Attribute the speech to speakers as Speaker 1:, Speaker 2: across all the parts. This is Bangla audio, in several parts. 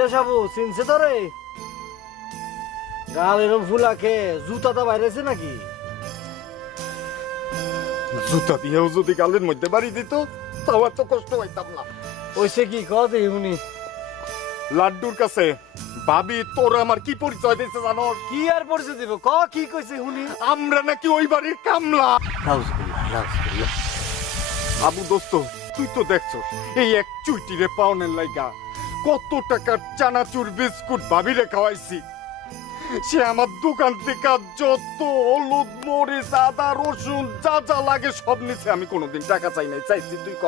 Speaker 1: কিরে সাবু চিনছে তো রে? গাল এরম ফুলাকে জুতাটা বাইরেছে নাকি?
Speaker 2: জুতা দিয়েও যদি গালের মধ্যে বাড়ি দিত তাও এত কষ্ট হইতাম না।
Speaker 1: ওইসে কি কদি উনি?
Speaker 2: লাড্ডুর কাছে ভাবি তোর আমার কি পরিচয় দিয়েছে জানো?
Speaker 1: কি আর পরিচয় দিব? কি কইছে উনি?
Speaker 2: আমরা নাকি ওই বাড়ির কামলা। আবু দোস্ত তুই তো দেখছস এই এক চুইটিরে পাওনের লাইগা কত টাকার চানাচুর বিস্কুট ভাবিরে খাওয়াইছি। সে আমার দোকান থেকে যত হলুদ মরিচ আদা রসুন যা যা লাগে সব নিছে। আমি কোনোদিন টাকা চাই নাই, চাইছি তুই ক?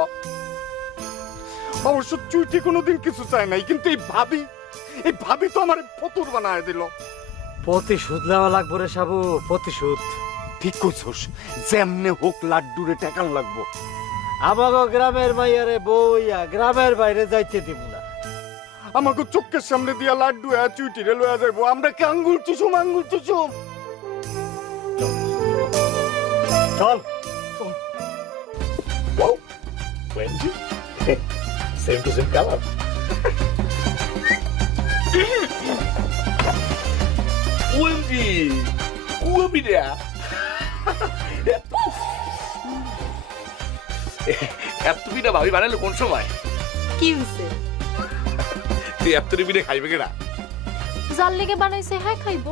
Speaker 2: অবশ্য চুইটি কোনোদিন কিছু চাই নাই, কিন্তু এই ভাবি তো আমার ফতুর বানায় দিল।
Speaker 1: প্রতিশোধ নেওয়া লাগবো রে সাবু, প্রতিশোধ।
Speaker 2: ঠিক কইছস, যেমনে হোক লাড্ডুরে টাকান লাগবো।
Speaker 1: আমাকে গ্রামের মাইয়ারে বইয়া গ্রামের বাইরে যাইতে দিব না।
Speaker 2: আমাকে চোখের সামনে দিয়া লাড্ডু চুইটিরে লইয়া যাইবো, আমরা কি আঙ্গুল চুষুম?
Speaker 1: চল।
Speaker 3: Wow, Wendy. Same to same color. Wendy, Wendy there. তুমি না ভাবি বানালো কোন সময়?
Speaker 4: কি হইছে?
Speaker 3: তুই এতরি বিনে খাইবে কেনা?
Speaker 4: জাল লেগে বানাইছে, হ্যাঁ খাইবো।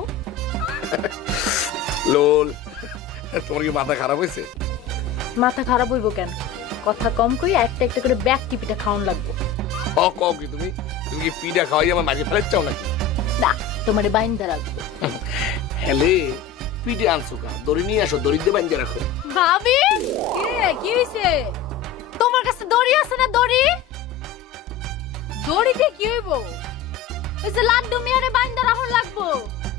Speaker 3: লোল, তোমার কি মাথা খারাপ হয়েছে?
Speaker 4: মাথা খারাপ হইব কেন? কথা কম কই একটা একটা করে ব্যাগ টিপিটা খাওন লাগবো।
Speaker 3: কও কি তুমি কি পিঠা খাওয়াই আমার মাঝে ফেলে চাও নাকি?
Speaker 4: না, তোমারে বাইন্দা রাখবো।
Speaker 3: হেলে পিঠে আনছো কা? দড়ি নিয়ে আসো, দড়ি দিয়ে বাইন্দা রাখো।
Speaker 4: ভাবি কি হইছে? তোমার কাছে দড়ি আছে না? দড়ি দিয়ে কি হইব? ওই যে লাড্ডু মিয়ারে বাইন্দা রাখুন লাগবো।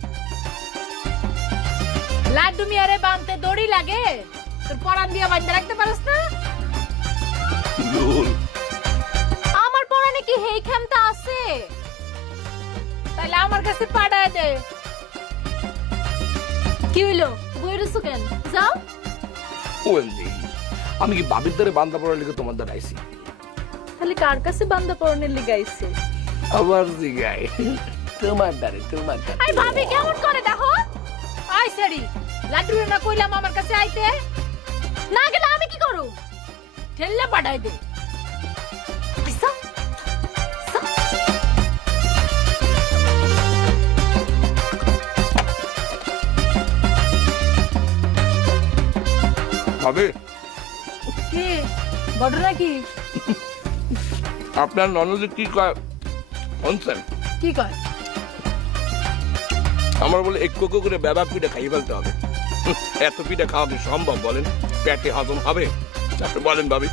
Speaker 4: লাড্ডু মিয়ারে বানতে দড়ি লাগে, তোর পরান দিয়া বাইন্দা রাখতে পারছ না?
Speaker 3: লোল,
Speaker 4: আমার পরানে কি হেই ক্ষমতা আছে? তাহলে আমার কাছে পাঠায় দে। কি হইলো? বইরছো কেন? যাও।
Speaker 3: ওয়েন্দি, আমি কি বাবির দ্বারে বান্দা পড়ার লিগে তোমার দ্বারা আইছি?
Speaker 4: তাহলে কার কাছে বান্দা পরানের লিগে আইছে?
Speaker 3: আবার জিগাই তোমার দ্বারে।
Speaker 4: আই ভাবি কেমন করে দেখো? আই সরি, লাড্ডু না কইলাম আমার কাছে আইতে, না গেলে আমি কি করব? ঠেললে পাঠায় দে। আইসা
Speaker 3: ভাবে
Speaker 4: কি বড় নাকি?
Speaker 3: আপনার ননদ কি কয় শুনছেন?
Speaker 4: কি কয়?
Speaker 3: আমার বলে এক কোকো করে বেবা পিঠা খাইয়ে ফেলতে হবে। এত পিঠা খাওয়া কি সম্ভব বলেন? পেটে হজম হবে? আপনি বলেন ভাবি।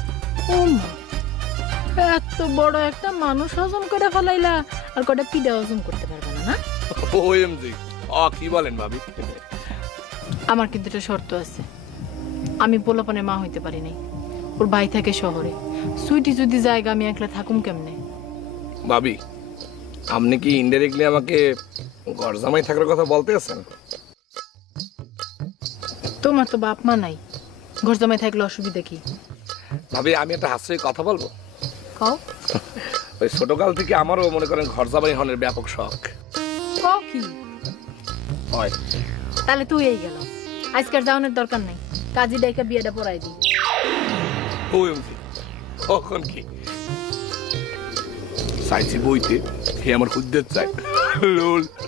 Speaker 4: এত বড় একটা মানুষ হজম করে ফেলাইলা, আর কটা পিঠা হজম করতে পারবে না? না,
Speaker 3: ওএমজি কি বলেন ভাবি?
Speaker 4: আমার কিন্তু একটা শর্ত আছে। আমি পোলাপানে মা হইতে পারি নাই, ওর ভাই থাকে শহরে। সুইটি যদি জায়গা আমি একলা থাকুম কেমনে?
Speaker 3: ভাবি, আপনি কি ইনডাইরেক্টলি আমাকে ঘর জামাই থাকার কথা বলতে আছেন?
Speaker 4: তোমার তো বাপ মা নাই, ঘর জামাই থাকলে অসুবিধা কি?
Speaker 3: ভাবি, আমি একটা হাস্যই কথা বলবো।
Speaker 4: কও।
Speaker 3: ওই ছোটকাল থেকে আমারও মনে করেন ঘর জামাই হনের ব্যাপক শখ।
Speaker 4: কও কি?
Speaker 3: হয়।
Speaker 4: তাহলে তুই এই গেল, আজকার যাওয়ানোর দরকার নাই, কাজী ডাইকা বিয়েটা পড়াই দি।
Speaker 3: ওএমজি কখন কি চাইছি বইতে, হে আমার খুদ্দের চাই। লোল।